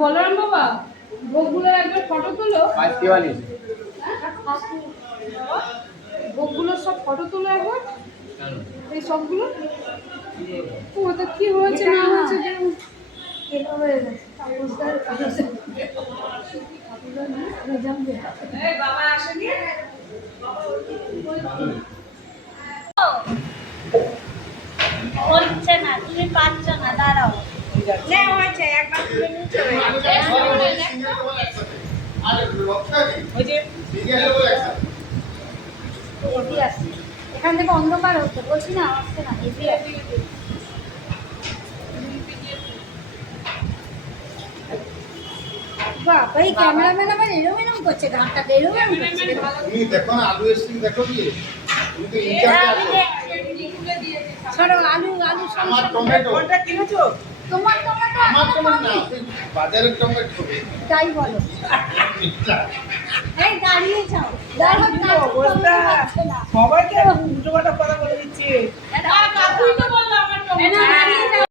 বলরাম বাবা, ভোগগুলোর একবার ফটো তোলো। ভোগগুলোর সব ফটো তোলো একবার, এই সবগুলো। ওটা কি হয়েছে না হয়েছে বাবা আসেনি। হচ্ছে না, তুমি পারছো না, দাঁড়াও। হয়েছে একবার এখান থেকে অন্ধকার হচ্ছে, বলছি না আসছে না। বাবা এই ক্যামেরাম্যান আবার এরম এরম করছে, ঘাটটা এরম এরম করছে। তুমি দেখো না আলু এসছি, দেখো কি তুমি তো ছাড়ো, আলু আলু সব। আমার টমেটো কোনটা কিনেছো? তোমার টমেটো আমার টমেটো না, বাজারের টমেটো। তাই বলো। এই দাঁড়িয়ে যাও, দাঁড়াও, অবস্থা সবাইকে উল্টো পাল্টা কথা বলে দিচ্ছে। কাকুই তো বললো আমার টমেটো। দাঁড়িয়ে যাও।